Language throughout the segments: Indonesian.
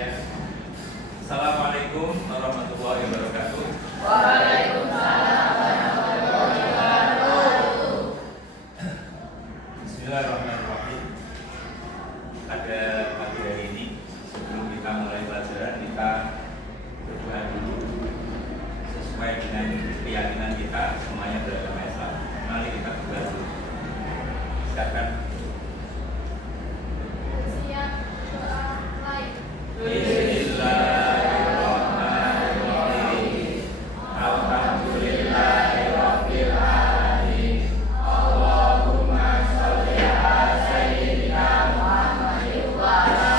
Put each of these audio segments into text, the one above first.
Ya. Assalamualaikum warahmatullahi wabarakatuh. Waalaikumsalam warahmatullahi wabarakatuh. Bismillahirrahmanirrahim. Pada pagi hari ini, sebelum kita mulai pelajaran, kita berdoa dulu sesuai dengan keyakinan kita semuanya beragama Islam. Mari kita berdoa dulu. Silakan. Siap doa live. Bismillahirrahmanirrahim. Alhamdulillahirabbil alamin. Allahumma sholli ala sayyidina Muhammadin wa ala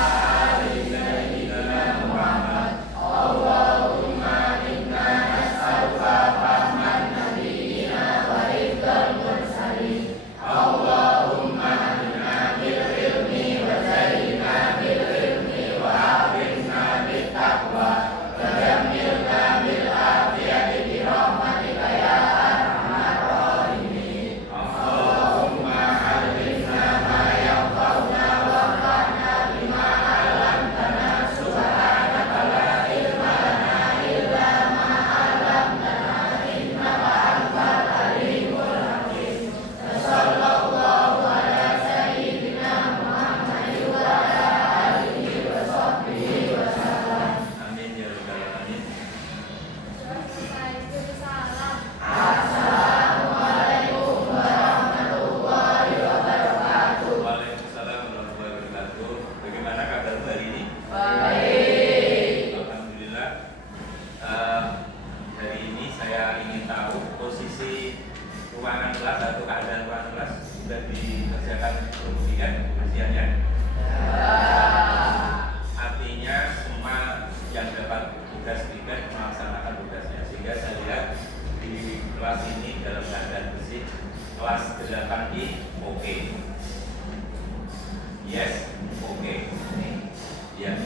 ali sayyidina Muhammad. Allahumma inna nas'aluka fahman nabiyyina wa ridhal mursalin. Allahumma inna bil ilmi wa zayyina bil ilmi wa akrimna bit taqwa wa jammilna bil afiyati bi rahmatika ya arhamar rahimin. Allahumma 'allimna ma yanfa'una wanfa'na bima 'allamtana. Subhanaka la ilma lana illa ma 'allamtana innaka antal alimul hakim. Sallallahu ala sayyidina Muhammadin wa ala alihi wa sahbihi wa sallam. Amin ya rabbal alamin. Waalaikumsalam. Assalamualaikum warahmatullahi wabarakatuh. Waalaikumsalam warahmatullahi wabarakatuh. Bagaimana kabarmu hari ini? Baik. Alhamdulillah. Hari ini saya ingin tahu posisi ruangan kelas atau keadaan ruangan kelas sudah dikerjakan kebersihannya. Artinya semua yang dapat tugas pribadi melaksanakan tugasnya, sehingga saya lihat di kelas ini dalam keadaan bersih. Kelas 8I oke. Yes, oke. Ya.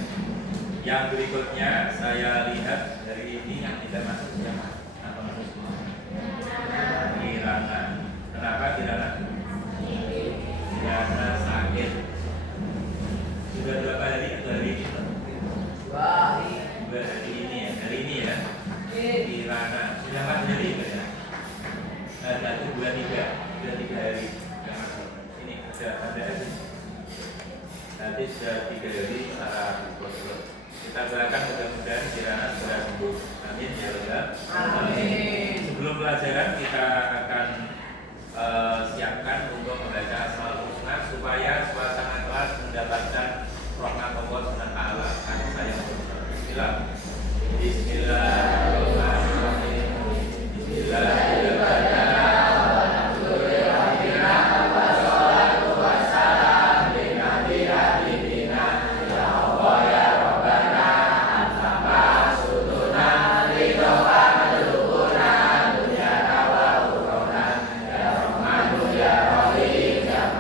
Yang berikutnya saya lihat dari ini yang tidak masuk siapa? Atau masuk semua? Kirana. Kenapa Kirana? Kirana sakit. Sudah berapa hari atau hari ini? Dua hari ini ya. Hari ini ya. Kirana. Sudah 4 hari ya? 1, 2, 3. Sudah 3 hari. Sudah masuk. Ini sudah ada sih. Nanti sudah 3 hari secara berturut-turut. Kita doakan mudah-mudahan Kirana segera sembuh. Amin ya rabbal alamin. Sebelum pelajaran kita akan siapkan untuk membaca Asmaul Husna supaya suasana kelas mendapatkan rahmat Allah Subhanahu wa taala kasih sayang Allah. Bismillah. Bismillahirrahmanirrahim. Bismillahirrahmanirrahim. Ya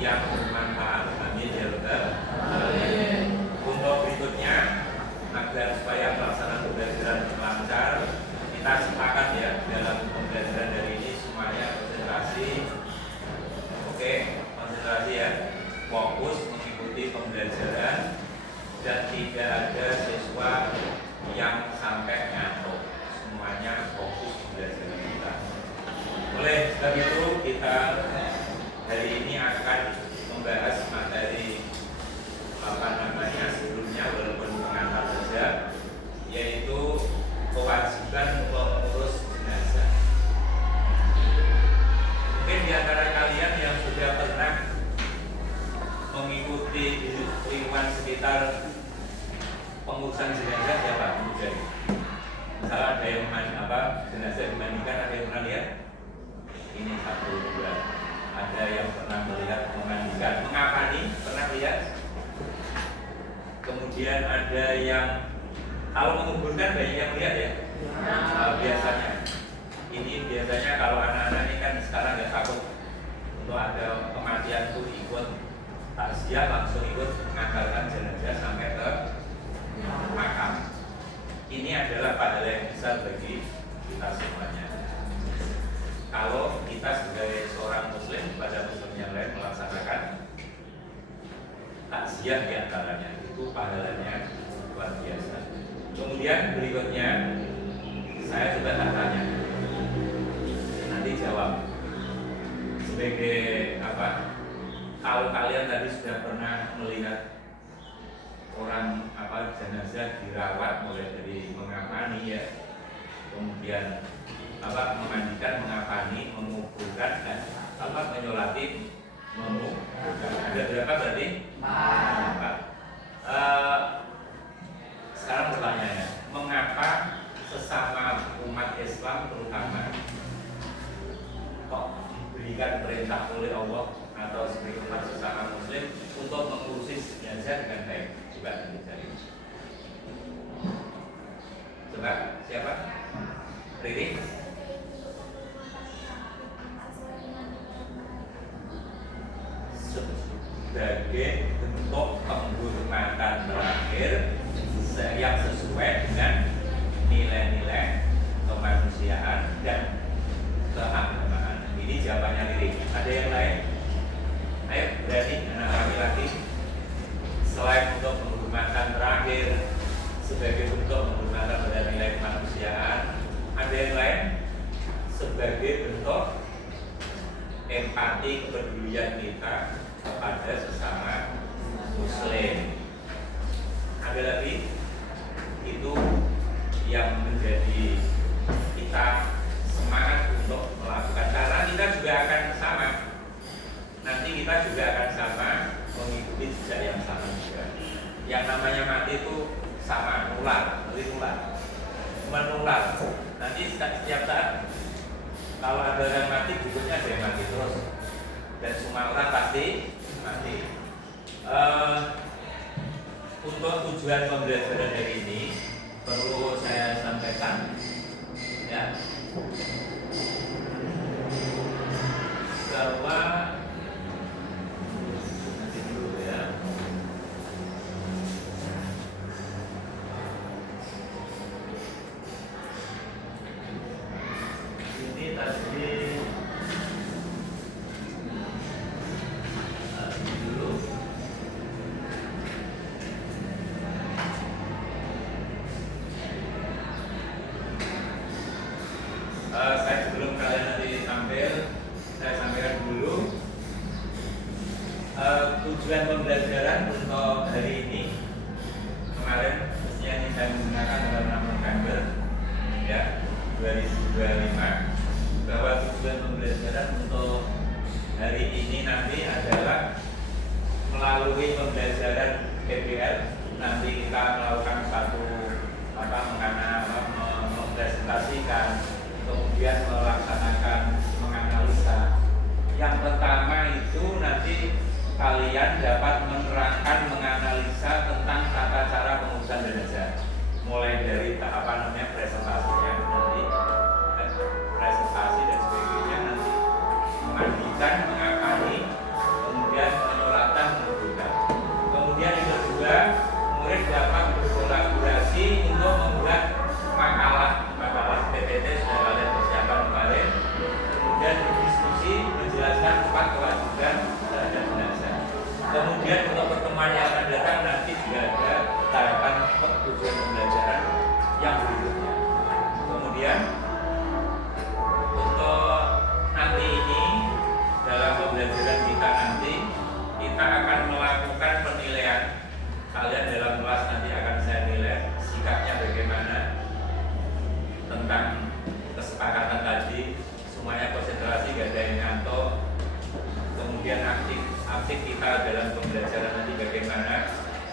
yang bermanfaat. Amin ya rabbal alamin. Untuk berikutnya, agar supaya pelaksanaan pembelajaran lancar, kita sepakat ya dalam pembelajaran dari ini semuanya konsentrasi. Oke, konsentrasi ya, fokus mengikuti pembelajaran dan tidak ada siswa yang sampai ngantuk. Semuanya fokus pembelajaran kita. Oleh sebab itu kita hari ini akan membahas materi sebelumnya walaupun pengantar saja, yaitu kewajiban pengurus jenazah. Mungkin di antara kalian yang sudah pernah mengikuti lingkungan sekitar pengurusan jenazah siapa? Kemudian misalnya ada yang jenazah dimandikan, ada yang pernah lihat? Ini 1, 2. Ada yang pernah melihat memandikan, mengapani, pernah lihat? Kemudian ada yang kalau menguburkan banyak yang melihat ya. Biasanya ini biasanya kalau anak-anak ini kan sekarang nggak takut untuk ada kematian tuh ikut takziah, langsung ikut mengantarkan jenazah sampai ke makam. Ini adalah pahala yang besar bagi kita semuanya. Kalau kita sebagai seorang muslim pada muslim yang lain melaksanakan takziah di antaranya, itu pahalanya luar biasa. Kemudian berikutnya saya coba tanya, nanti jawab sebagai apa? Kalau kalian tadi sudah pernah melihat orang jenazah dirawat mulai dari mengapani ya, kemudian memandikan, mengapani, menguburkan dan menyolati, menguburkan. Ada berapa berarti? 4. Sekarang pertanyaannya, mengapa sesama umat Islam terutama kok diberikan perintah oleh Allah atau sebagai umat sesama Muslim untuk mengurusi jenazah dengan baik? Coba dicari. Coba siapa? Riri? Sebagai bentuk penghormatan terakhir yang sesuai dengan nilai-nilai kemanusiaan dan keagamaan. Ini jawabannya Riri. Ada yang lain? Ayo, berani anak laki-laki. Selain untuk penghormatan terakhir sebagai bentuk penghormatan pada nilai kemanusiaan, ada yang lain sebagai bentuk empati kepedulian kita kepada sesama Muslim. Ada lagi, itu yang menjadi kita semangat untuk melakukan, karena kita juga akan sama. Nanti kita juga akan sama mengikuti jejak yang sama juga. Yang namanya mati itu sama, menular. Nanti setiap saat kalau ada yang mati, berikutnya ada yang mati terus, dan semua orang pasti mati. Untuk tujuan pembelajaran hari ini perlu saya sampaikan ya, bahwa nanti dulu ya. Ini tadi dulu. Saya sebelum kalian nanti tampil, saya sampaikan dulu tujuan pembelajaran untuk hari ini. Kemarin mestinya ini saya menggunakan tanggal 6 November ya 2025, bahwa tujuan pembelajaran untuk hari ini nanti adalah melalui pembelajaran PBL. Nanti kita melakukan satu mempresentasikan, kemudian melaksanakan menganalisa. Yang pertama itu nanti kalian dapat menerangkan, menganalisa tentang tata cara pengurusan jenazah, mulai dari presentasinya nanti, presentasi dan sebagainya, nanti memandikan, mengapani, kemudian merupakan kewajiban terhadap jenazah. Kemudian untuk pertemuan yang akan datang nanti juga ada tahapan tujuan pembelajaran yang berikutnya. Kemudian untuk nanti ini dalam pembelajaran kita nanti kita akan melakukan penilaian. Kalian dalam kelas nanti akan saya nilai sikapnya bagaimana tentang kesepakatan tadi, semuanya konsentrasi, gak ada yang ngantuk. Kemudian aktif kita dalam pembelajaran nanti bagaimana,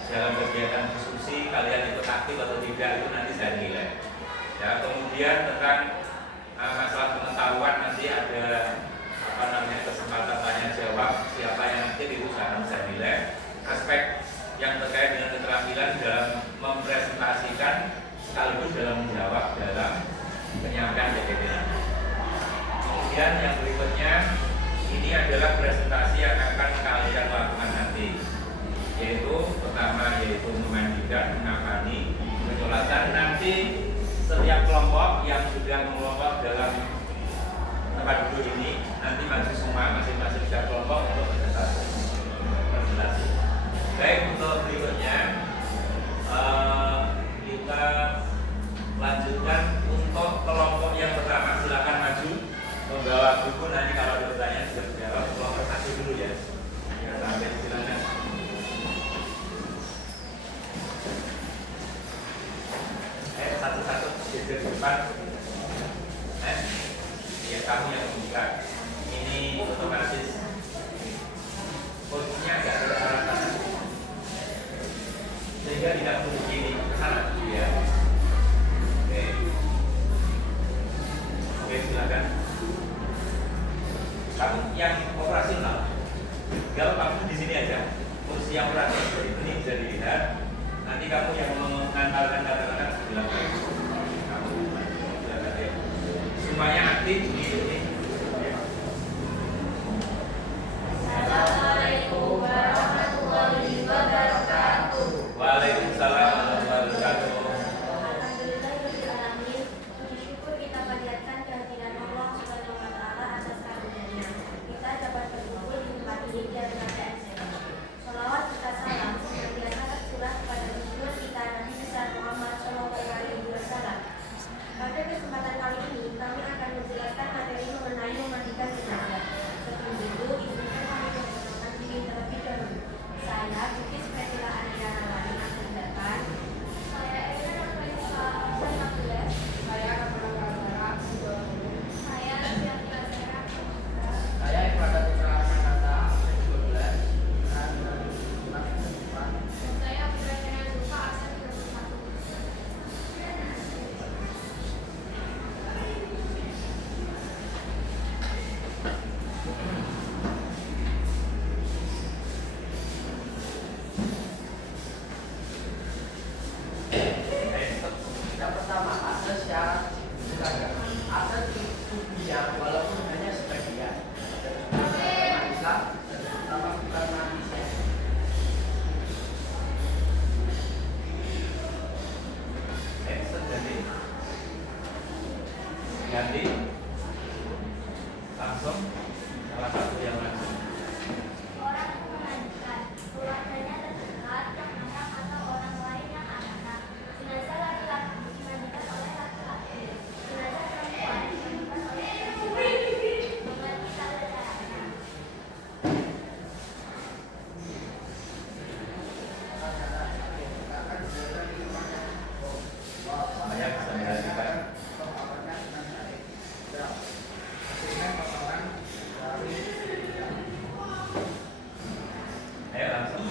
dalam kegiatan diskusi kalian ikut aktif atau tidak, itu nanti saya nilai. Ya, kemudian tentang masalah pengetahuan nanti ada kesempatan tanya jawab, siapa yang aktif itu saya nilai. Aspek yang terkait dengan keterampilan dalam mempresentasikan sekaligus dalam menjawab dalam penyampaian PPT. Kemudian yang berikutnya ini adalah presentasi yang akan kalian lakukan nanti, yaitu pertama yaitu memandikan, menapani, menyolatan. Nanti setiap kelompok yang sudah mengelompok dalam tempat duduk ini nanti maju semua masing-masing setiap kelompok untuk presentasi. Baik, untuk berikutnya kita lanjutkan untuk kelompok yang pertama. Silakan maju membawa buku, nanti kalau ada pertanyaan bisa dijawab. Kelompok satu dulu ya. Sampai silakan. Satu-satu di depan. Ya, kamu yang membuka. Ini otomatis posisinya agak ke arah sana, sehingga tidak perlu begini ke sana, ya. Oke, silakan. Kamu yang operasional, kalau kamu di sini aja, posisi yang operasional ini bisa dilihat. Nanti kamu yang mengantarkan kata-kata sebelah kiri. Kamu silakan ya. Semuanya aktif di sini. Assalamualaikum warahmatullahi wabarakatuh. Waalaikumsalam warahmatullahi wabarakatuh. Alhamdulillahirobbilalamin. Puji syukur kita panjatkan kehadiran Allah Subhanahu wa taala atas karunia-Nya. Kita dapat berkumpul di tempat ini dalam keadaan sehat. Shalawat serta salam senantiasa tercurah kepada junjungan kita Nabi besar Muhammad SAW. Pada kesempatan kali ini kami akan menjelaskan materi mengenai memandikan jenazah. Sebelum itu, izinkan kami memperkenalkan diri terlebih dahulu. Saya Bukis Petila Ania Nawani Akan. Saya Eka Rafaisa Abdullah. Saya Kapolda Kaltara. Saya Rafiat Kasera. Saya Ibrahim Putra Sanata, 12. Saya Ibrahim Zufa Aksen 31. Yang pertama, ada syarat jenazah. Ada tubuhnya walaupun hanya sebagian. Ada Islam dan terutama bukan mati. Ganti langsung salah satu yang langsung. Orang memandikan keluarganya terdekat, anak atau orang lain yang anak. Jenazah laki-laki dimandikan oleh laki-laki. Jenazah perempuan dimandikan oleh perempuan. Mengerti tata caranya. Saya bisa menggantikan. Ayo langsung.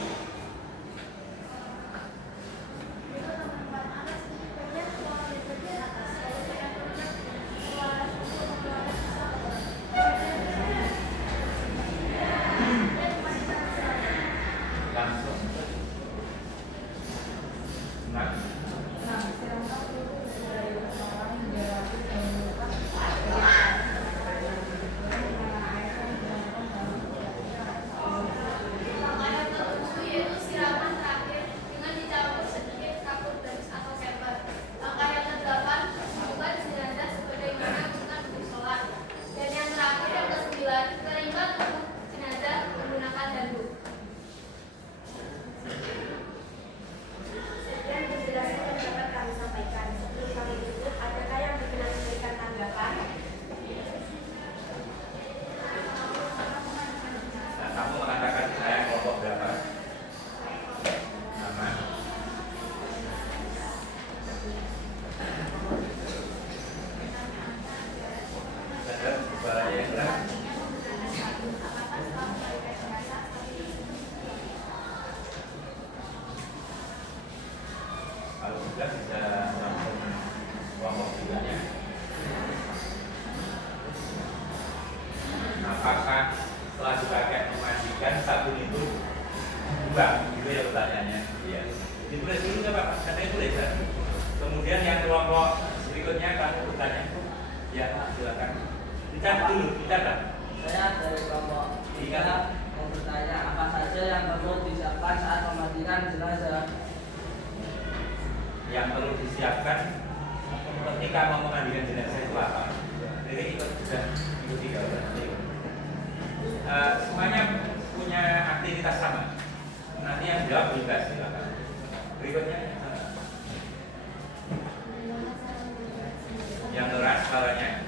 Langsung. Nah. Rangkaian tertentu yaitu siraman terakhir dengan dicampur sedikit kapur garis atau semper. Rangkaian ke-8 bukan jenazah sebagaimana kita sholat. Dan yang terakhir yang ke-9 keringkan tubuh apakah setelah dipakai memandikan sabun itu buang? Itu ya pertanyaannya. Iya. Ditulis dulu nggak Pak? Katanya tulis kan? Kemudian yang kelompok berikutnya kamu bertanya. Ya Pak, silakan. Dicatat dulu, dicatat. Saya dari kelompok 3 mau bertanya apa saja yang perlu disiapkan saat memandikan jenazah. Yang perlu disiapkan ketika mau memandikan jenazah itu apa? Jadi ikut sudah ikut 3 semuanya punya aktivitas sama. Nanti yang jawab bebas silakan. Berikutnya yang keras suaranya.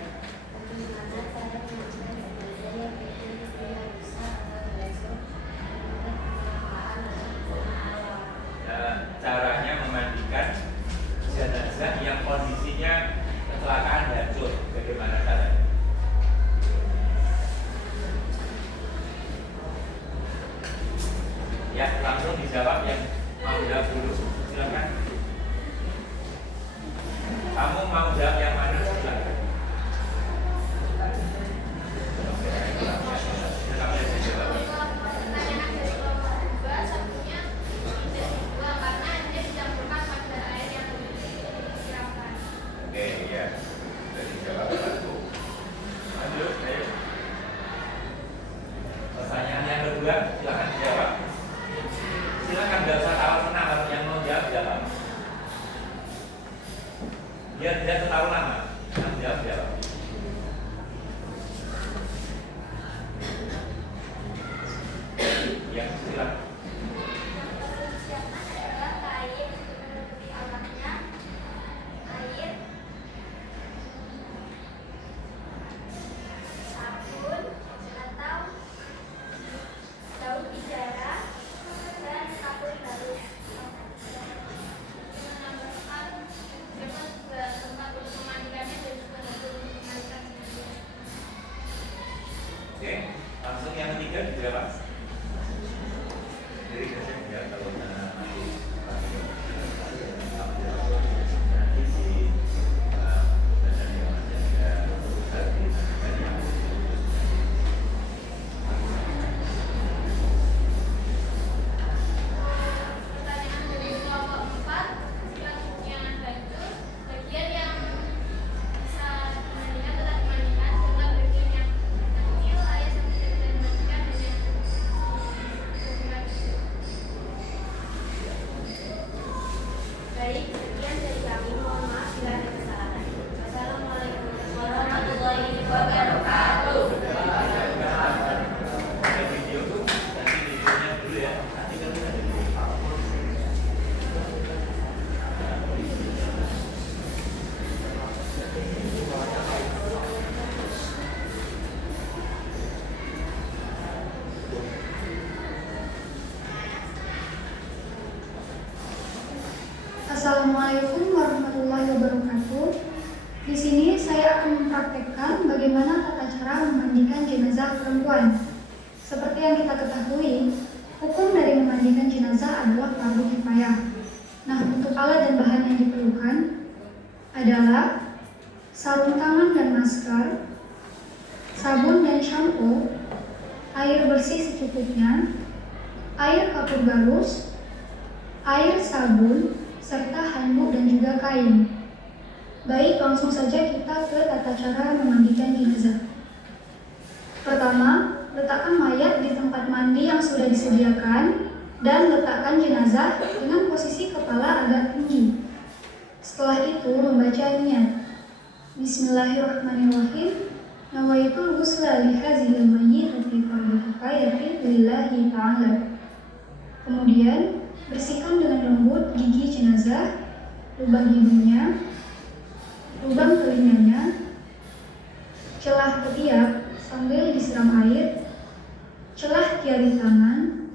Caranya memandikan jenazah yang kondisinya kecelakaan hancur, bagaimana caranya? Ya, langsung dijawab yang mau jawab dulu, silakan. Kamu mau jawab yang mana? Silakan. Pertanyaan yang kedua, silakan dijawab. Silakan, nggak usah tahu nama, yang mau jawab. Biar tidak tahu nama, yang jawab. Ya, silakan. Oke, langsung yang ketiga dijawab. Jadi saya kalau nanti Baik, sekian dari kami. Mohon maaf bila ada kesalahan. Wassalamualaikum warahmatullahi wabarakatuh. videonya dulu ya. Nanti kan kita ada video. Assalamualaikum warahmatullahi wabarakatuh. Di sini saya akan mempraktekkan bagaimana tata cara memandikan jenazah perempuan. Seperti yang kita ketahui, hukum dari memandikan jenazah adalah fardu kifayah. Nah, untuk alat dan bahan yang diperlukan adalah sarung tangan dan masker, sabun dan shampoo, air bersih secukupnya, air kapur barus, air sabun, serta handuk dan juga kain. Baik, langsung saja kita ke tata cara memandikan jenazah. Pertama, letakkan mayat di tempat mandi yang sudah disediakan dan letakkan jenazah dengan posisi kepala agak tinggi. Setelah itu membaca niat. Bismillahirrahmanirrahim. Nawaitul ghusla li hadzal mayyitati fardu kifayati lillahi ta'ala. Kemudian bersihkan dengan lembut gigi jenazah, lubang hidungnya, lubang telinganya, celah ketiak sambil disiram air, celah jari tangan,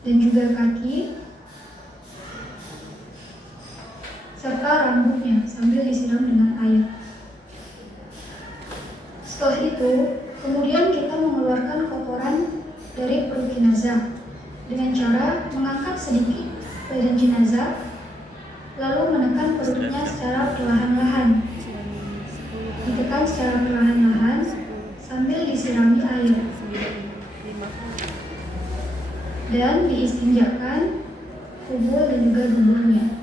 dan juga kaki, serta rambutnya sambil disiram dengan air. Setelah itu, kemudian kita mengeluarkan kotoran dari perut jenazah dengan cara mengangkat sedikit badan jenazah, lalu menekan perutnya secara perlahan-lahan. Ditekan secara perlahan-lahan sambil sambil disirami air dan diistinjakan kubul dan juga duburnya.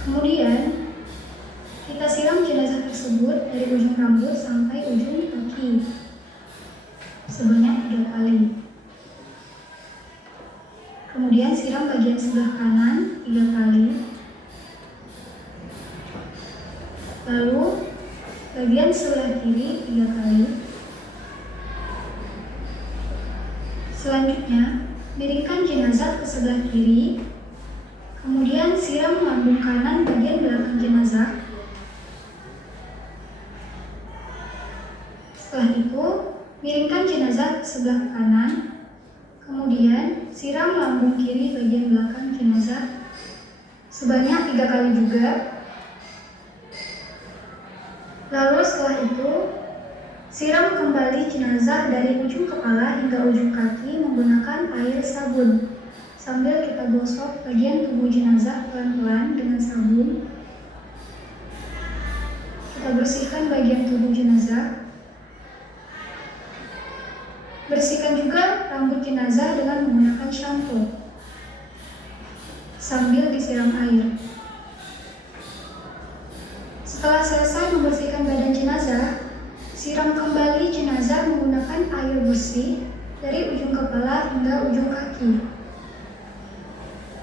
Kemudian kita siram jenazah tersebut dari ujung rambut sampai ujung kaki sebanyak 3 kali. Kemudian siram bagian sebelah kanan 3 kali. Lalu bagian sebelah kiri 3 kali. Selanjutnya, miringkan jenazah ke sebelah kiri. Kemudian siram lambung kanan bagian belakang jenazah. Setelah itu, miringkan jenazah ke sebelah kanan. Kemudian siram lambung kiri bagian belakang jenazah sebanyak 3 kali juga. Lalu setelah itu, siram kembali jenazah dari ujung kepala hingga ujung kaki menggunakan air sabun sambil kita gosok bagian tubuh jenazah pelan-pelan dengan sabun. Kita bersihkan bagian tubuh jenazah. Bersihkan juga rambut jenazah dengan menggunakan shampoo sambil disiram air. Setelah selesai membersihkan badan jenazah, siram kembali jenazah menggunakan air bersih dari ujung kepala hingga ujung kaki.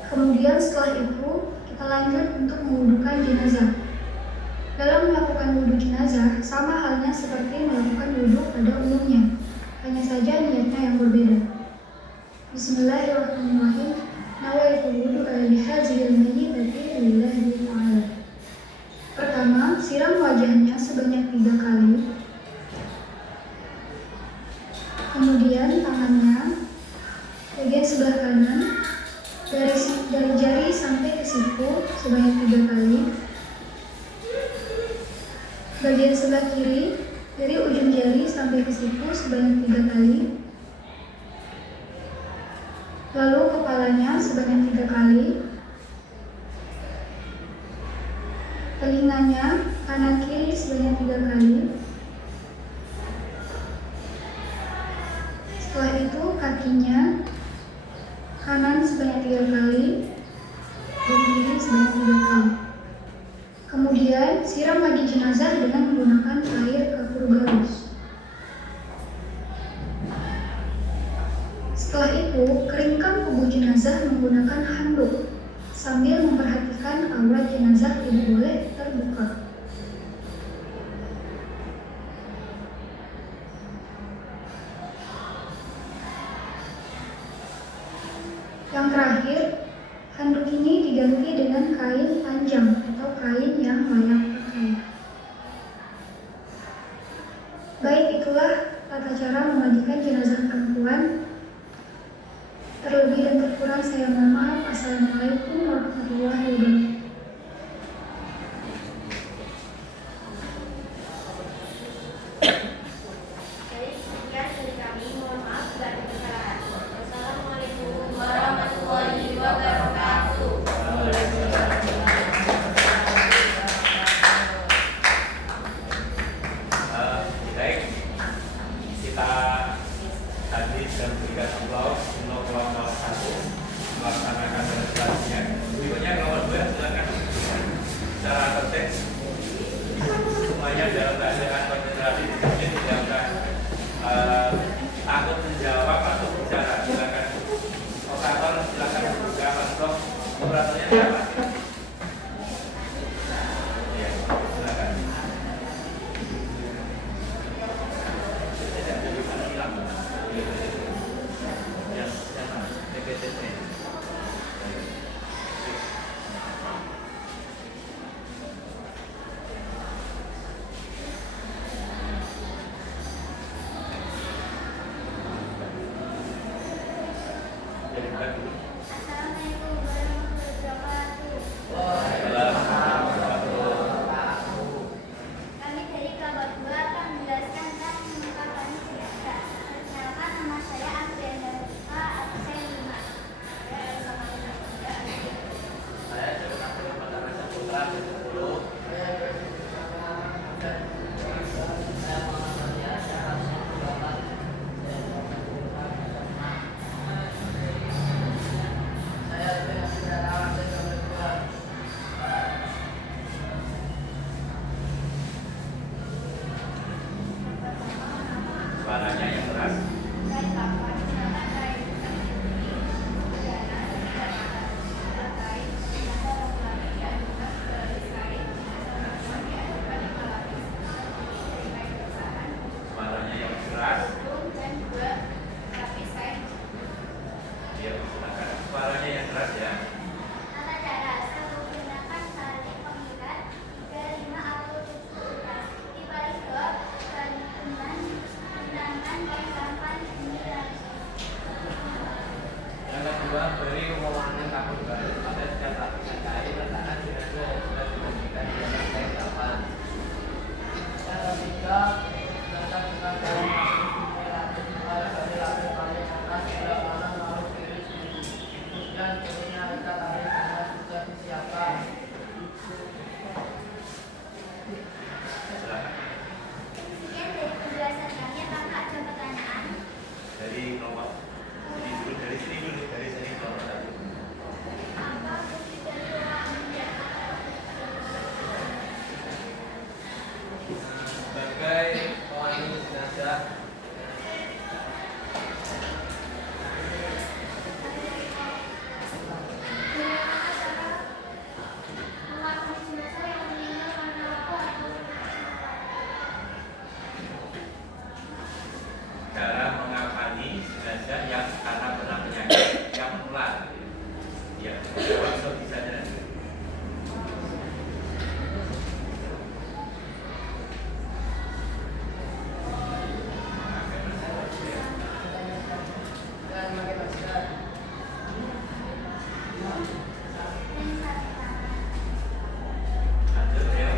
Kemudian setelah itu, kita lanjut untuk mewudukan jenazah. Dalam melakukan wudhu jenazah, sama halnya seperti melakukan wudhu pada umumnya, hanya saja niatnya yang berbeda. Bismillahirrahmanirrahim. Nawaitul wudu'a lihadzihil mayyitati lillahi ta'ala. Pertama, siram wajahnya sebanyak 3 kali. Kemudian tangannya bagian sebelah kanan dari jari sampai ke siku sebanyak 3 kali. Bagian sebelah kiri dari ujung jari sampai ke siku sebanyak 3 kali. Lalu kepalanya sebanyak 3 kali. Telinganya kanan kiri sebanyak 3 kali. Setelah itu kakinya kanan sebanyak 3 kali dan kiri sebanyak 3 kali. Kemudian siram lagi jenazah dengan menggunakan air kapur gabus. Setelah itu keringkan tubuh jenazah menggunakan handuk sambil memperhatikan aurat jenazah tidak boleh terbuka. Yang terakhir, handuk ini diganti dengan kain panjang atau kain yang layak pakai. Baik, itulah tata cara memandikan jenazah perempuan. Terlebih dan terkurang saya mohon maaf. Assalamualaikum warahmatullahi wabarakatuh. Baik, sekian dari kami. Mohon maaf jika ada kesalahan. Wassalamualaikum warahmatullahi wabarakatuh. Baik, kita tadi sudah memberikan aplaus untuk kelompok 1 melaksanakan demonstrasinya. Berikutnya kelompok 2 silakan secara tertib semuanya dalam keadaan konsentrasi disini, tidak usah takut menjawab atau bicara. Silakan operator, silakan membuka paslon. Operatornya siapa? Ya, silakan. Assalamualaikum warahmatullahi wabarakatuh. Kami dari kelompok 2 akan menjelaskan tentang pengungkapan jenazah. Perkenalkan, nama saya Afrianda Rifka atau saya Lima. Saya sama dengan Saya dari Kampung Madrasah Putra Bengkulu. Saya Muhammadiyah Syahra keras. Kain kafan menggunakan kain putih, pidana, dan kain jenazah laki-laki diajukan berlapis kain, jenazah perempuan diajukan 5 lapis, dari kain basahan, Suaranya yang keras. dan 2 lapis kain. Ya, silakan. Suaranya yang keras ya. Tata cara: 1. Gunakan tali pengikat 3, 5 atau 7 uras. Dibalik ke gunakan kain kafan sembilan. Yang kedua, beri pewarnaan kapur baru pada setiap lapisan kain letakkan jenazah yang sudah dimandikan di atas kain kafan. Yang ketiga, gunakan jenazah yang masih lapis mulai dari lapis paling atas sebelah kanan lalu kiri sini. Kemudian berikutnya kita tarik dengan sudah disiapkan. Silakan. Sekian dari penjelasan kami. Apakah ada pertanyaan? Dari nomor dari sini dulu, dari sini nomor 1. Apa fungsi dari ruang menjaga? Sebagai pewangi jenazah, Mengakui jenazah yang meninggal karena luka atau Cara mengakani jenazah yang karena kena penyakit yang menular. Ya, langsung bisa jalan. dan pakai masker. Lanjut ya.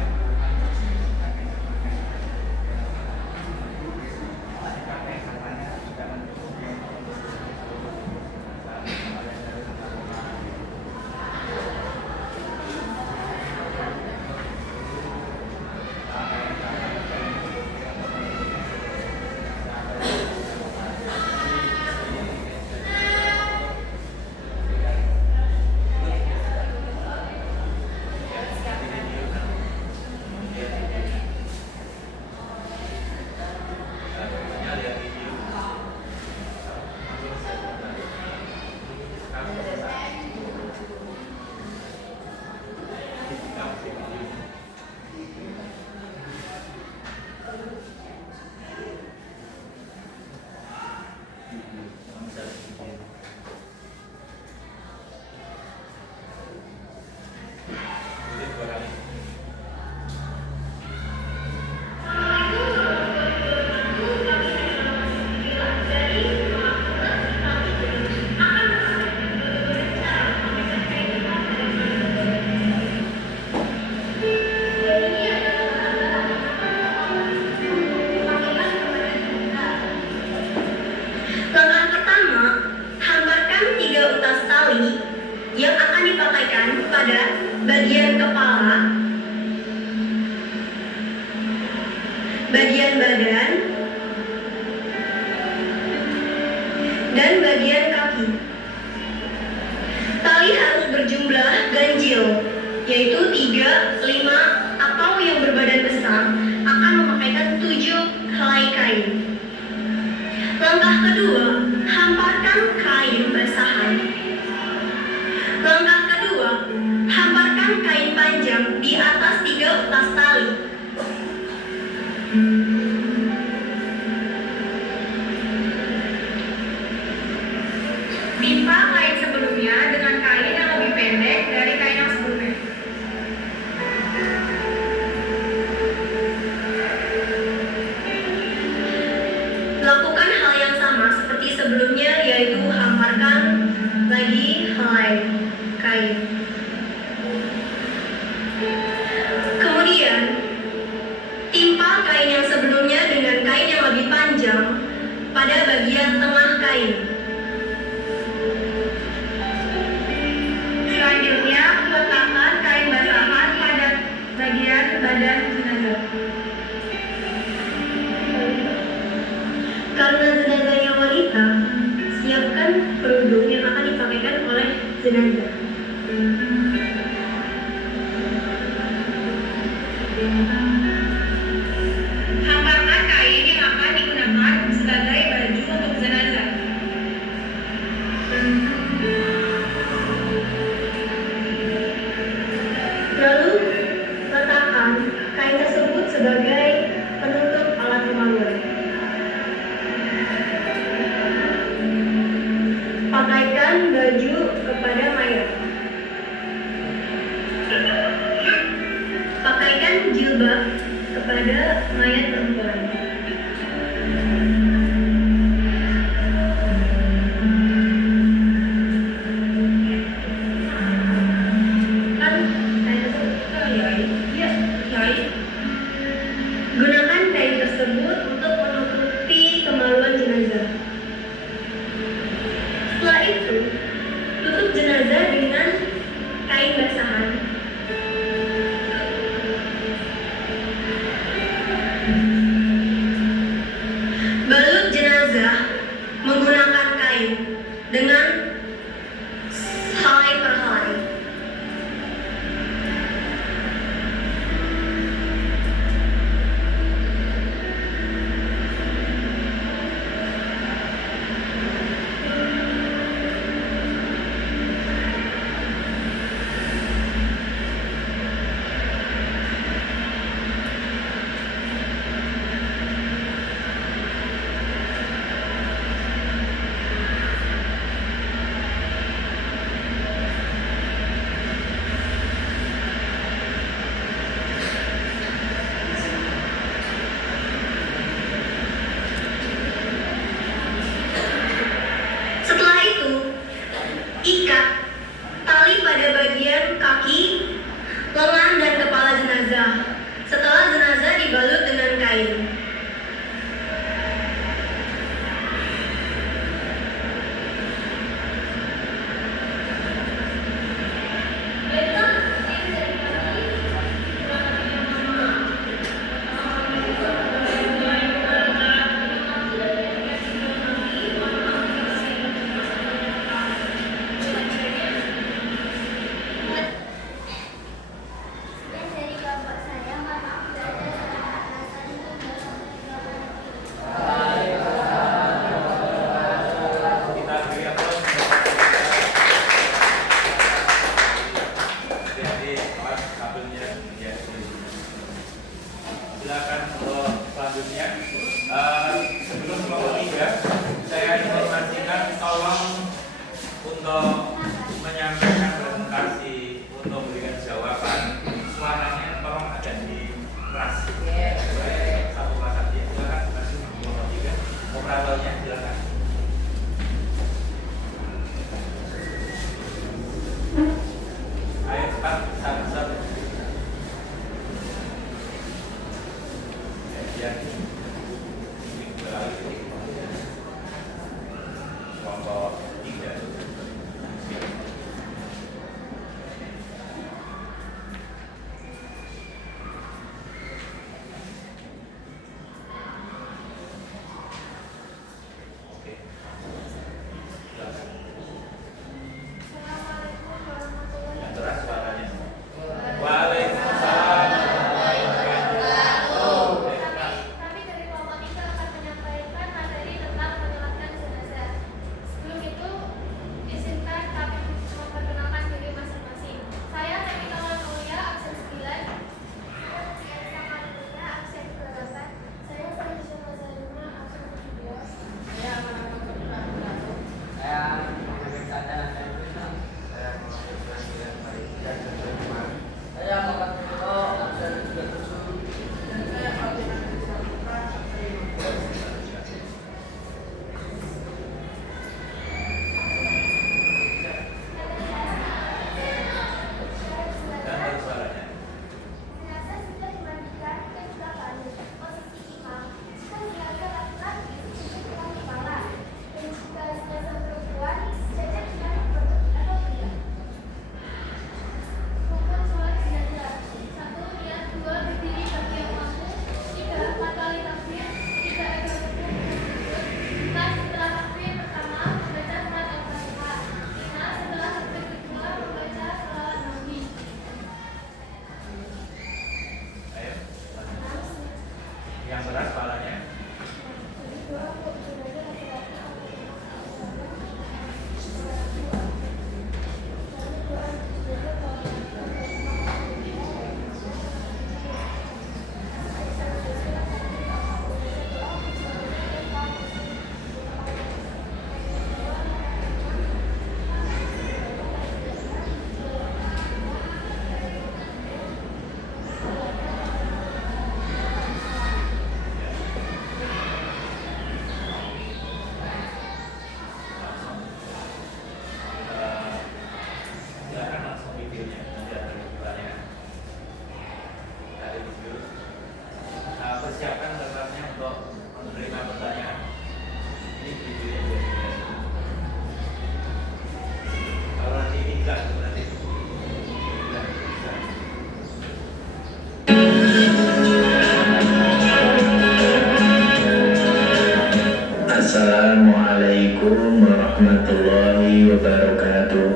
Langkah pertama, hamparkan 3 utas tali yang akan dipakaikan pada bagian kepala, bagian badan, dan bagian kaki. Tali harus berjumlah ganjil, yaitu 3, 5, atau yang berbadan besar akan memakaikan 7 helai kain. Langkah kedua, hamparkan kain basahan. Langkah kedua, hamparkan kain panjang di atas 3 utas tali. Timpa kain sebelumnya dengan kain yang lebih pendek dari kain yang sebelumnya. Lakukan hal yang sama seperti sebelumnya, yaitu hamparkan lagi helai kain. Kemudian, timpa kain yang sebelumnya dengan kain yang lebih panjang pada bagian tengah kain. Selanjutnya, letakkan kain basahan pada bagian badan jenazah. Karena jenazahnya wanita, siapkan kerudung yang akan dipakaikan oleh jenazah. Hamparkan kain yang akan digunakan sebagai baju Pakaikan baju kepada mayat. Pakaikan jilbab kepada mayat perempuan. Gunakan kain tersebut untuk menutupi kemaluan jenazah. Setelah itu, tutup jenazah dengan kain basahan. Balut jenazah menggunakan kain dengan helai per helai. Setelah itu, ikat tali pada bagian kaki, lengan, dan kepala jenazah. Setelah jenazah dibalut dengan kain. Dan dari bapak saya, maaf tidak ada salah alasan dalam Kita beri aplaus. Jadi awas kabelnya ya. Silakan untuk selanjutnya. Sebelum kelompok 3, saya informasikan tolong untuk menyampaikan presentasi untuk memberikan jawaban. Suaranya tolong ada di kelas. Satu kelas saja. Silakan masuk kelompok 3. Operatornya silakan. Ayo cepat, satu-satu. Ya, ini beralih kelompok 3. Oke. Assalamualaikum warahmatullahi wabarakatuh.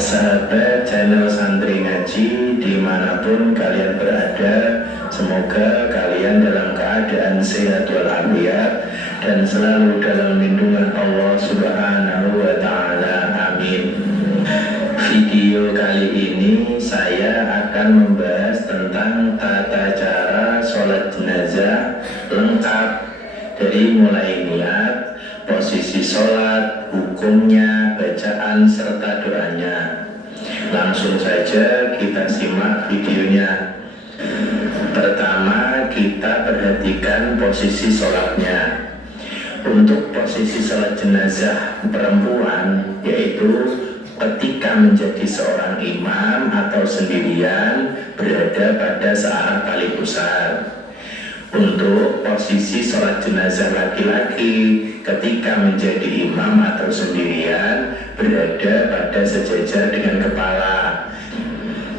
Sahabat channel Santri Ngaji dimanapun kalian berada, semoga kalian dalam keadaan sehat walafiat dan selalu dalam lindungan Allah Subhanahu wa Ta'ala. Amin. Video kali ini saya akan membahas tentang tata cara sholat jenazah lengkap, dari mulai niat, posisi sholat, hukumnya, bacaan, serta doanya. Langsung saja kita simak videonya. Pertama, kita perhatikan posisi sholatnya. Untuk posisi sholat jenazah perempuan, yaitu ketika menjadi seorang imam atau sendirian berada pada searah tali pusar. Untuk posisi sholat jenazah laki-laki ketika menjadi imam atau sendirian berada pada sejajar dengan kepala.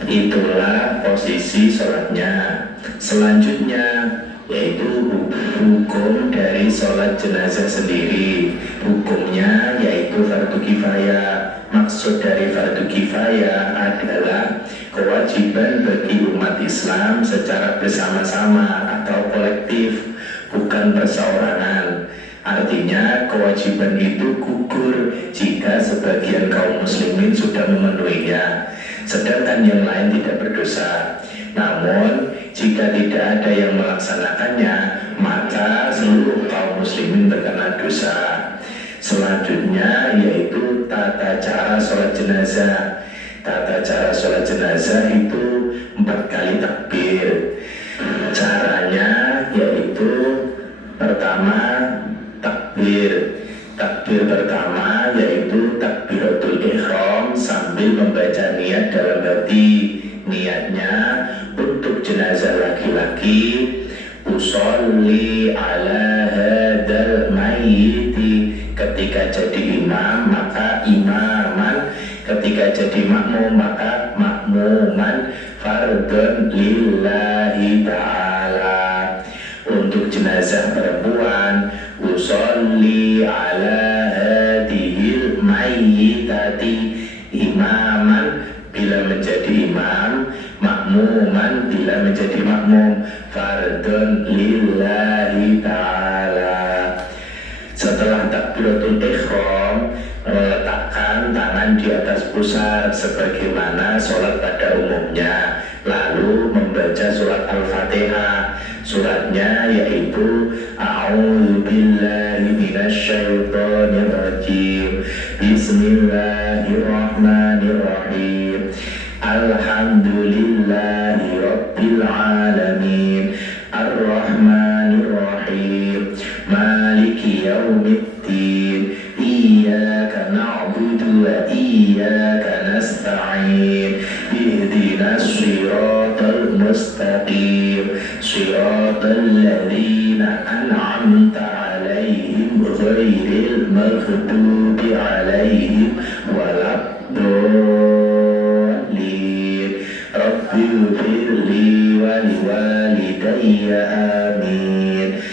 Itulah posisi sholatnya. Selanjutnya yaitu hukum dari sholat jenazah sendiri. Hukumnya yaitu fardu kifayah. Maksud dari fardu kifayah adalah kewajiban bagi umat Islam secara bersama-sama atau kolektif, bukan perseorangan. Artinya kewajiban itu gugur jika sebagian kaum muslimin sudah memenuhinya, sedangkan yang lain tidak berdosa. Namun jika tidak ada yang melaksanakannya, maka seluruh kaum muslimin terkena dosa. Selanjutnya yaitu tata cara sholat jenazah. Tata cara sholat jenazah itu 4 kali takbir. Caranya yaitu pertama takbir. Takbir pertama yaitu takbiratul ihram sambil membaca niat dalam hati. Niatnya untuk jenazah laki-laki, usolli ala hadal mayyiti. Ketika jadi imam maka imaman, ketika jadi makmum maka makmuman, fardun lillahi ta'ala. Untuk jenazah perempuan, usolli ala hadihil mayyitati, imaman bila menjadi imam, makmuman bila menjadi makmum, fardun lillahi ta'ala. Setelah takbiratul ihram, meletakkan tangan di atas pusar sebagaimana sholat pada umumnya, lalu membaca surat Al-Fatihah. Suratnya yaitu A'udzubillahi minasyaitonirrajim, Bismillahirrahmanirrahim, Alhamdulillahi Rabbil Alamin, Ar-Rahmanirrahim, Maliki Yaumiddin, Iyyaka na'budu wa iyyaka nasta'in, Ihdinas siratal mustaqim, Siratal ladzina an'amta 'alaihim ghairil maghdubi 'alaihim waladdallin. Rabbighfirli wa liwalidayya, amin.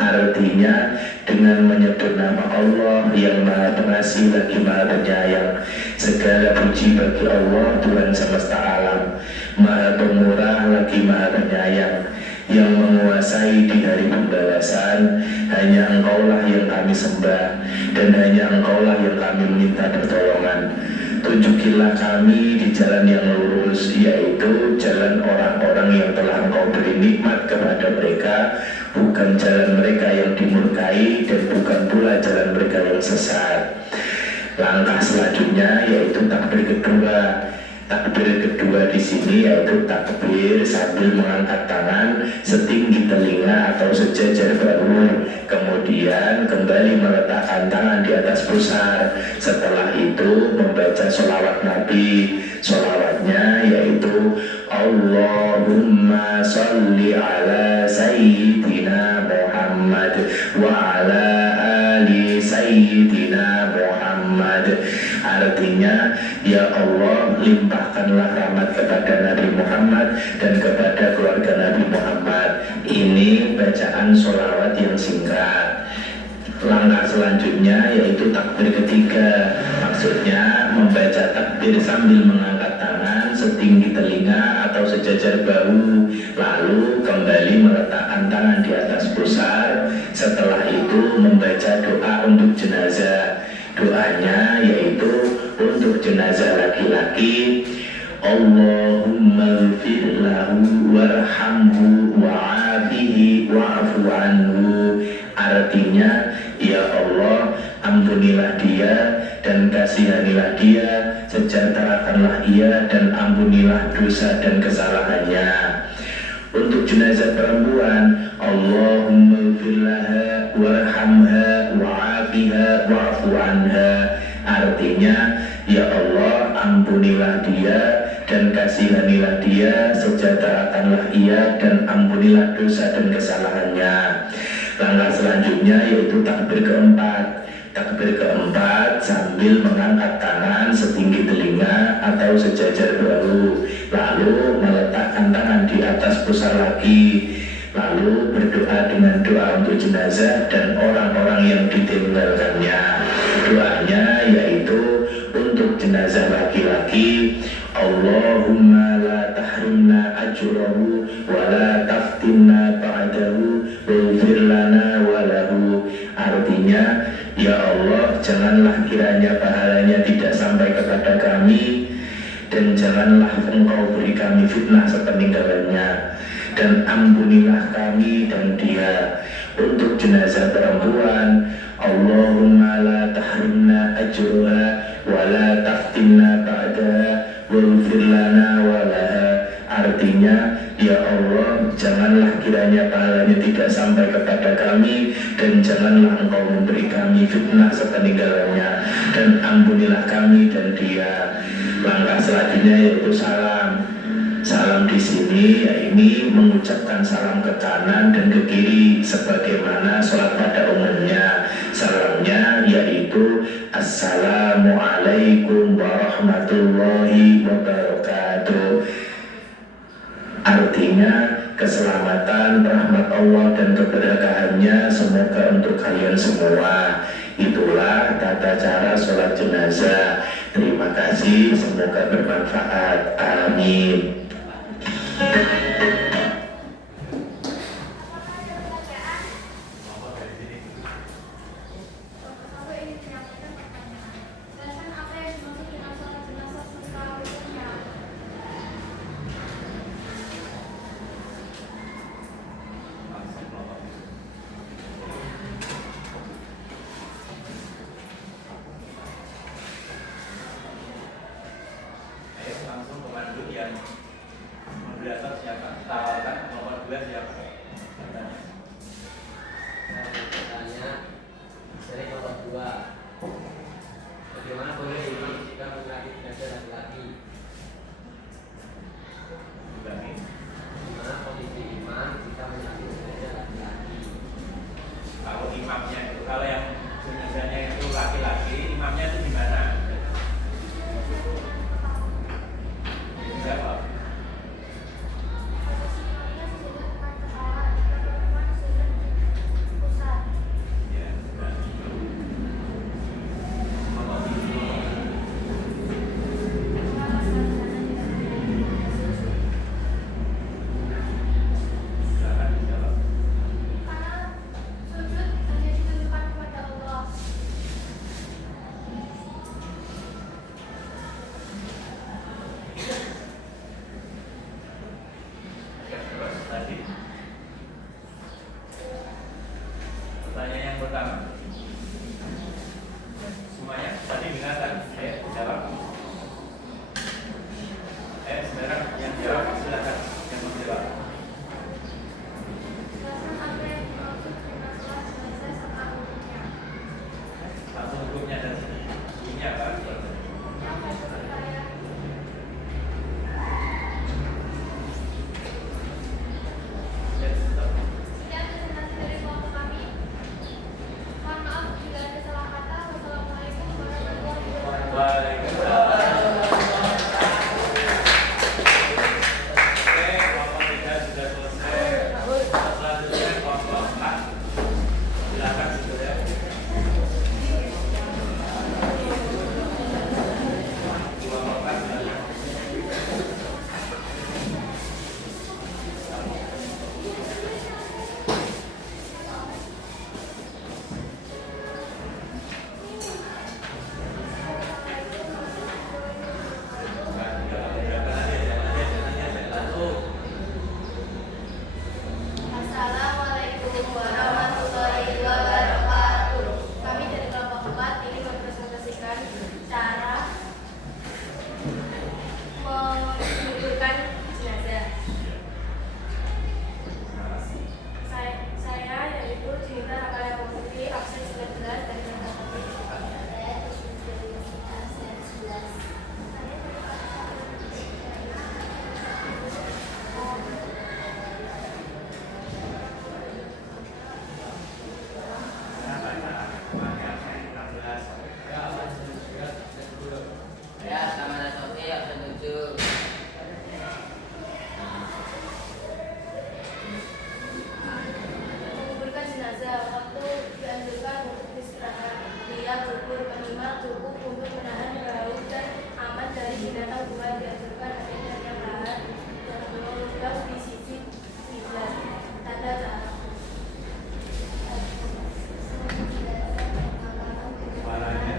Artinya dengan menyebut nama Allah yang Maha Pengasih lagi Maha Penyayang. Segala puji bagi Allah Tuhan semesta alam, Maha Pemurah lagi Maha Penyayang, yang menguasai di hari pembalasan. Hanya Engkaulah yang kami sembah dan hanya Engkaulah yang kami minta pertolongan. Tunjukilah kami di jalan yang lurus, yaitu jalan orang-orang yang telah Engkau beri nikmat kepada mereka, bukan jalan mereka yang dimurkai dan bukan pula jalan mereka yang sesat. Langkah selanjutnya yaitu takbir kedua. Takbir kedua di sini yaitu takbir sambil mengangkat tangan setinggi telinga atau sejajar bahu, kemudian kembali meletakkan tangan di atas pusar. Setelah itu membaca sholawat Nabi. Sholawatnya yaitu Allahumma sholli ala sayyidina Muhammad wa ala ali sayyidina Muhammad. Artinya, ya Allah, limpahkanlah rahmat kepada Nabi Muhammad dan kepada keluarga Nabi Muhammad. Ini bacaan sholawat yang singkat. Langkah selanjutnya yaitu takbir ketiga. Maksudnya membaca takbir sambil mengangkat tangan setinggi telinga atau sejajar bahu, lalu kembali meletakkan tangan di atas pusar. Setelah itu membaca doa untuk jenazah. Doanya yaitu untuk jenazah laki-laki, Allahumma ighfir lahu warhamhu wa'afihi wa'fu anhu. Artinya, ya Allah, ampunilah dia dan kasihanilah dia, sejahterakanlah ia dan ampunilah dosa dan kesalahannya. Untuk jenazah perempuan, Allahumma ighfir laha warhamha wa'afiha wa'fu anha. Artinya, ya Allah, ampunilah dia dan kasihanilah dia, sejahterakanlah ia dan ampunilah dosa dan kesalahannya. Langkah selanjutnya yaitu takbir keempat. Takbir keempat sambil mengangkat tangan setinggi telinga atau sejajar bahu, lalu meletakkan tangan di atas pusar lagi, lalu berdoa dengan doa untuk jenazah dan orang-orang yang ditinggalkannya. Doanya yaitu untuk jenazah laki-laki, Allahumma la tahrimna ajrahu wa la taftinna ba'dahu waghfir lana wa lahu. Artinya, ya Allah, janganlah kiranya pahalanya tidak sampai kepada kami, dan janganlah engkau beri kami fitnah sepeninggalannya, dan ampunilah kami dan dia. Untuk jenazah perempuan, Allahumma la tahrimna ajraha wa la taftinna ba'daha waghfir lana wa laha. Artinya, ya Allah, janganlah kiranya pahalanya tidak sampai kepada kami, dan janganlah engkau memberi kami fitnah sepeninggalannya, dan ampunilah kami dan dia. Langkah selanjutnya yaitu salam. Salam di sini ini mengucapkan salam ke kanan dan ke kiri sebagaimana sholat pada umumnya. Salamnya yaitu Assalamualaikum warahmatullahi wabarakatuh. Artinya keselamatan, rahmat Allah dan keberkahannya semoga untuk kalian semua. Itulah tata cara sholat jenazah. Terima kasih, semoga bermanfaat. Amin. Bagaimana boleh ini jika mengganti jenazah laki-laki? Gimana posisi imam jika mengganti jenazah laki-laki? Kalau imamnya itu, kalau yang jenazahnya itu laki-laki, imamnya itu gimana? Siapa? Pertanyaan yang pertama, semuanya tadi dengarkan, jawab. Sekarang yang jawab silakan yang menjawab. Langsung hukumnya dari sini. Ini apa? Silakan segera kubur. Minimal cukup untuk menahan bau dan aman dari binatang buas. Dianjurkan adanya yang lahat dan lubang di sisi kiblat. Tanda cara. Suaranya.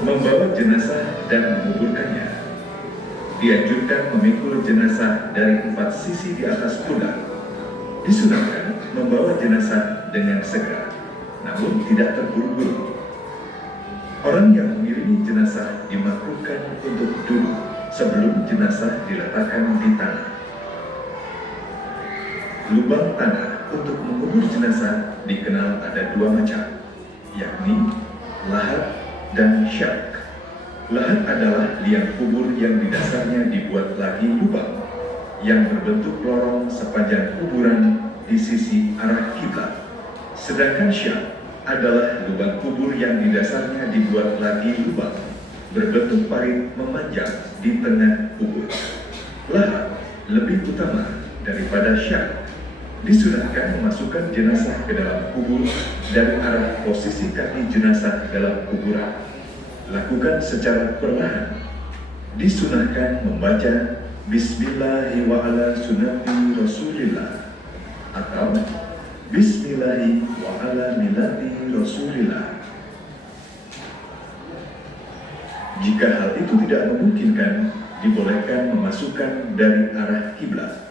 Membawa jenazah dan menguburkannya. Dianjurkan memikul jenazah dari 4 sisi di atas pundak. Disunahkan membawa jenazah dengan segera, namun tidak terburu-buru. Orang yang mengiringi jenazah dimakruhkan untuk duduk sebelum jenazah diletakkan di tanah. Lubang tanah untuk mengubur jenazah dikenal ada 2 macam, yakni lahat dan syak. Lahat adalah liang kubur yang di dasarnya dibuat lagi lubang yang berbentuk lorong sepanjang kuburan di sisi arah kiblat. Sedangkan syak adalah lubang kubur yang di dasarnya dibuat lagi lubang berbentuk parit memanjang di tengah kubur. Lahat lebih utama daripada syak. Disunahkan memasukkan jenazah ke dalam kubur dari arah posisi kaki jenazah dalam kuburan. Lakukan secara perlahan. Disunahkan membaca Bismillahi wa ala sunnati Rasulillah atau Bismillahi wa ala millati Rasulillah. Jika hal itu tidak memungkinkan, dibolehkan memasukkan dari arah kiblat.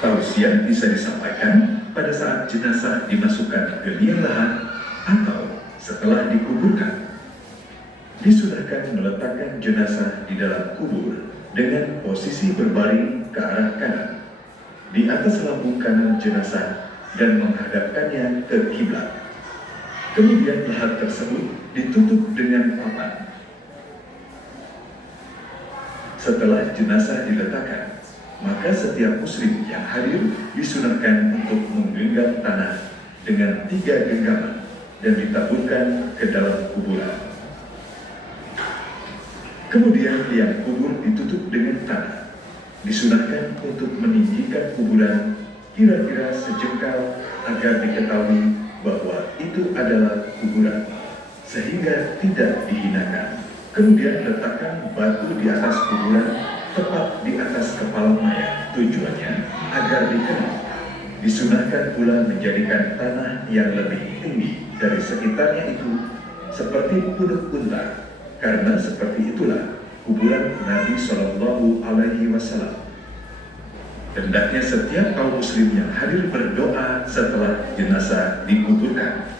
Tausiah bisa disampaikan pada saat jenazah dimasukkan ke liang lahat atau setelah dikuburkan. Disunahkan meletakkan jenazah di dalam kubur dengan posisi berbaring ke arah kanan, di atas lambung kanan jenazah dan menghadapkannya ke kiblat. Kemudian lahat tersebut ditutup dengan papan. Setelah jenazah diletakkan, maka setiap muslim yang hadir disunahkan untuk menggenggam tanah dengan 3 genggaman dan ditaburkan ke dalam kuburan. Kemudian liang kubur ditutup dengan tanah. Disunahkan untuk meninggikan kuburan kira-kira sejengkal agar diketahui bahwa itu adalah kuburan, sehingga tidak dihinakan. Kemudian letakkan batu di atas kuburan tepat di atas kepala mayat. Tujuannya agar dikenal. Disunahkan pula menjadikan tanah yang lebih tinggi dari sekitarnya itu seperti punuk unta, karena seperti itulah kuburan Nabi Shallallahu Alaihi Wasallam. Hendaknya setiap kaum muslim yang hadir berdoa setelah jenazah dikuburkan.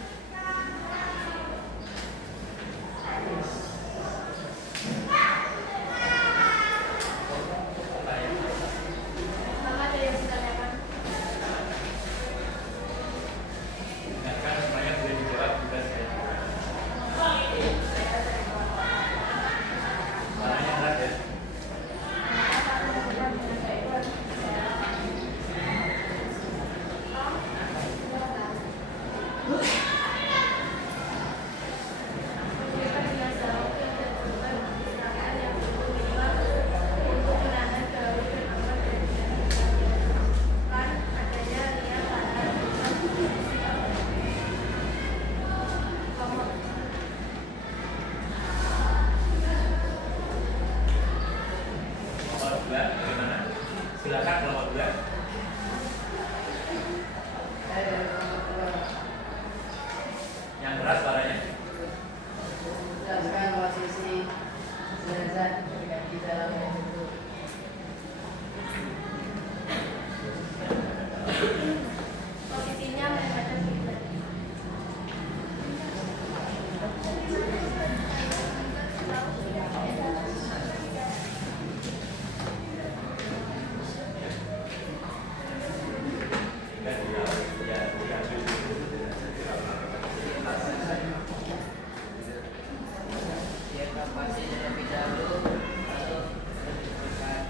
Silakan kelompok 2. Yang keras suaranya. Jelaskan posisi jenazah di dalam itu. Posisinya menghadap kiblat. Evakuasinya lebih dahulu, lalu menyebutkan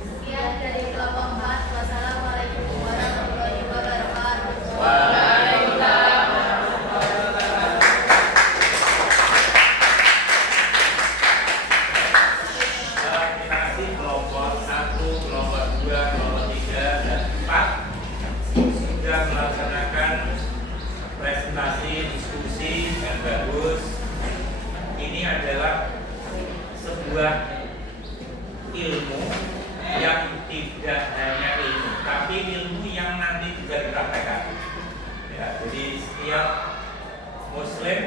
Sekian dari kelompok 4. Wassalamualaikum warahmatullahi wabarakatuh. Terima kasih kelompok 1, kelompok 2, kelompok 3, dan 4 sudah melaksanakan presentasi diskusi yang bagus. Ini adalah sebuah ilmu yang tidak hanya ilmu, tapi ilmu yang nanti juga dipraktekkan. Ya, jadi setiap Muslim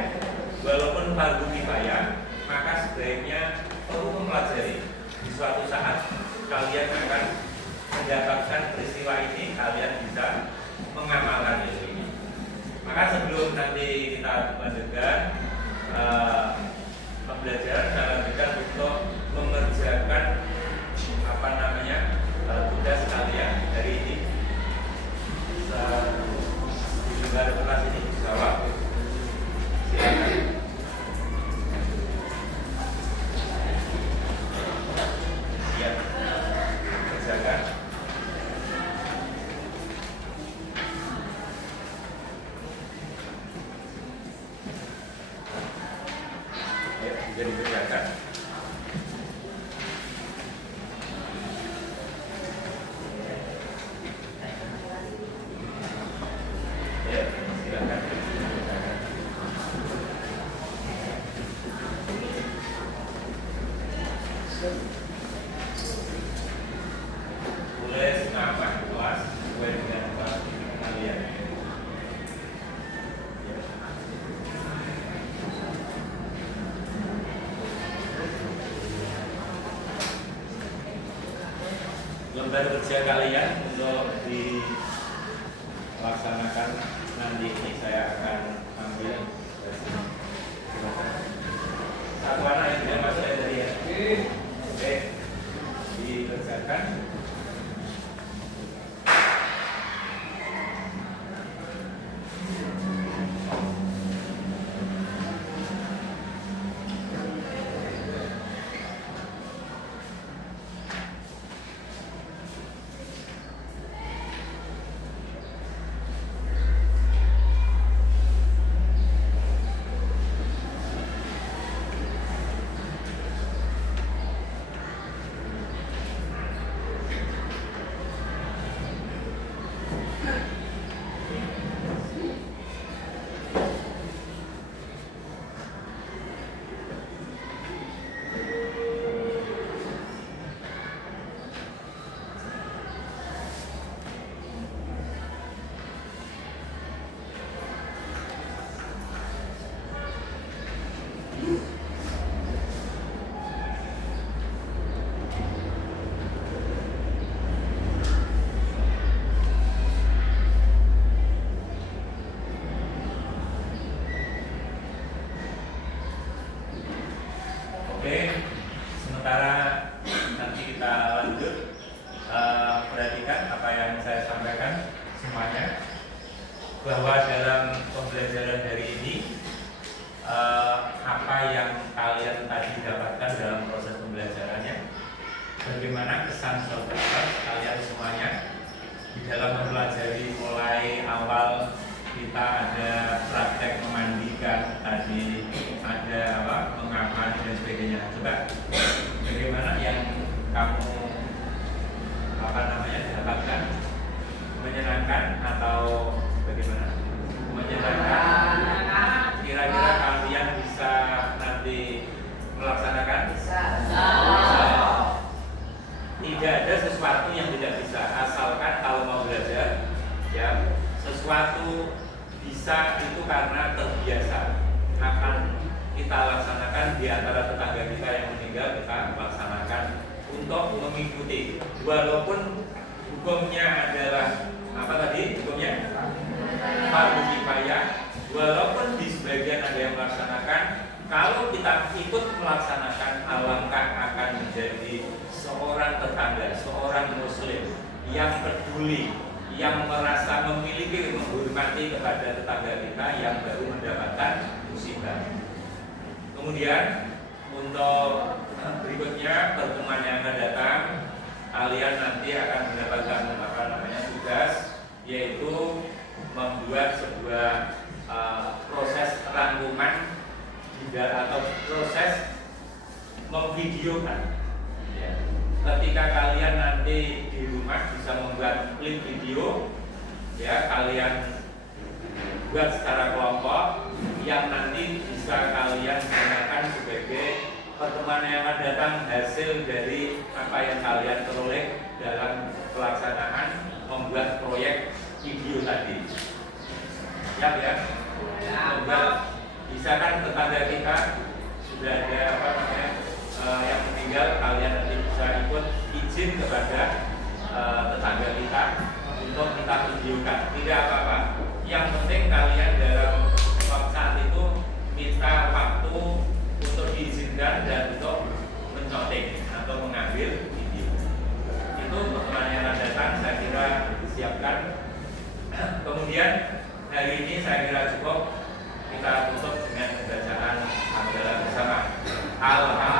walaupun fardu kifayah, maka sebaiknya perlu mempelajari. Di suatu saat kalian akan mendapatkan peristiwa ini, kalian bisa mengamalkan ilmu ini. Maka sebelum nanti kita lanjutkan pembelajaran, saya lanjutkan untuk mengerjakan tugas kalian dari ini. Bisa dibuka kelas ini, jawab. Silakan. Ya, kerjakan. Ya, bisa dikerjakan. Ya, silakan. Tulis nama kelas sesuai dengan kelas kalian. Ya. Lembar kerja kalian untuk dilaksanakan nanti ini saya akan ambil dari sini. Satu anak yang tidak masuk dari ya. Oke, dikerjakan. Oke, sementara nanti kita lanjut, perhatikan apa yang saya sampaikan semuanya, bahwa dalam pembelajaran hari ini apa yang kalian tadi dapatkan dalam proses pembelajarannya, bagaimana kesan serta kalian semuanya di dalam mempelajari mulai awal. Kita ada praktek memandikan tadi, ada mengaman dan sebagainya. Coba bagaimana yang kamu dapatkan, menyenangkan atau bagaimana? Menyenangkan. Kira-kira kalian bisa nanti melaksanakan? Bisa. sesuatu bisa itu karena terbiasa akan kita laksanakan di antara tetangga kita yang meninggal, kita laksanakan untuk mengikuti walaupun hukumnya adalah apa tadi hukumnya fardu kifayah, walaupun di sebagian ada yang melaksanakan. Kalau kita ikut melaksanakan, alangkah akan menjadi seorang tetangga, seorang muslim yang peduli, yang merasa memiliki, menghormati kepada tetangga kita yang baru mendapatkan musibah. Kemudian untuk berikutnya pertemuan yang akan datang, kalian nanti akan mendapatkan tugas, yaitu membuat sebuah proses rangkuman atau proses memvideokan. Ya. Ketika kalian nanti di rumah bisa membuat klip video, ya kalian buat secara kelompok yang nanti bisa kalian gunakan sebagai pertemuan yang akan datang hasil dari apa yang kalian peroleh dalam pelaksanaan membuat proyek video tadi. Siap ya? Membuat misalkan tetangga kita sudah ada yang meninggal, kalian nanti bisa ikut izin kepada tetangga kita untuk kita videokan. Tidak apa-apa. Yang penting kalian dalam saat itu minta waktu untuk diizinkan dan untuk mencoting atau mengambil video. Itu pertemuan yang akan datang, saya kira disiapkan. Kemudian hari ini saya kira cukup. Kita tutup dengan bacaan hamdalah bersama. Alhamdulillah.